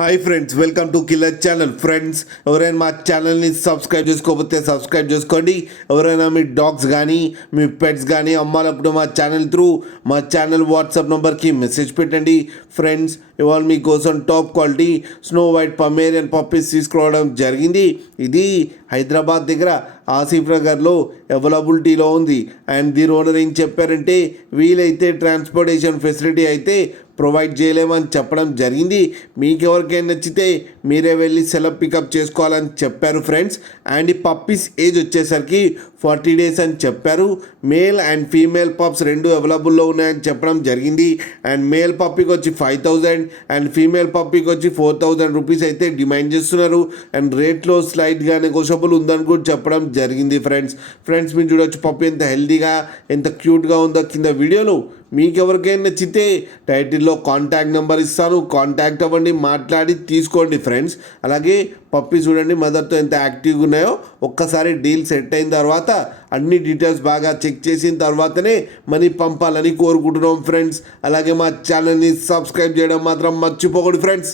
Hi friends, welcome to killer channel. Friends, ఎవరైనా మా ఛానల్ని సబ్స్క్రైబ్ చేసుకోకపోతే సబ్స్క్రైబ్ చేసుకోండి. ఎవరైనా మీ డాగ్స్ కానీ మీ పెట్స్ కానీ అమ్మాలప్పుడు మా ఛానల్ వాట్సాప్ నెంబర్కి మెసేజ్ పెట్టండి. ఫ్రెండ్స్, ఇవాళ మీకోసం top quality snow white Pomeranian puppies తీసుకురావడం జరిగింది. ఇది హైదరాబాద్ దగ్గర ఆసిఫ్ నగర్లో అవైలబిలిటీలో ఉంది. అండ్ దీని ఓనర్ ఏం చెప్పారంటే, వీలైతే ట్రాన్స్పోర్టేషన్ ఫెసిలిటీ అయితే ప్రొవైడ్ చేయలేమని చెప్పడం జరిగింది. మీకు ఎవరికైనా నచ్చితే మీరే వెళ్ళి సెలవు పికప్ చేసుకోవాలని చెప్పారు ఫ్రెండ్స్. అండ్ ఈ పప్పీస్ ఏజ్ వచ్చేసరికి 40 days అని చెప్పారు. మేల్ అండ్ ఫీమేల్ పప్స్ రెండు అవైలబుల్లో ఉన్నాయని చెప్పడం జరిగింది. అండ్ మేల్ పప్పీకి వచ్చి 5,000 అండ్ ఫీమేల్ పప్పీకి వచ్చి 4,000 రూపీస్ అయితే డిమాండ్ చేస్తున్నారు. అండ్ రేట్లో స్లైట్గా నెగోషియబుల్ ఉందని కూడా చెప్పడం జరిగింది ఫ్రెండ్స్ మీరు చూడొచ్చు పప్పీ ఎంత హెల్తీగా ఎంత క్యూట్గా ఉందో కింద వీడియోలో. మీకు ఎవరికైనా నచ్చితే టైటిల్లో కాంటాక్ట్ నెంబర్ ఇస్తాను, కాంటాక్ట్ అవ్వండి, మాట్లాడి తీసుకోండి ఫ్రెండ్స్. అలాగే పప్పీ చూడండి మదర్తో ఎంత యాక్టివ్గా ఉన్నాయో. ఒక్కసారి డీల్ సెట్ అయిన తర్వాత అన్ని డీటెయిల్స్ బాగా చెక్ చేసిన తర్వాతనే మనీ పంపాలని కోరుకుంటున్నాం ఫ్రెండ్స్. అలాగే మా ఛానల్ని సబ్స్క్రైబ్ చేయడం మాత్రం మర్చిపోకండి ఫ్రెండ్స్.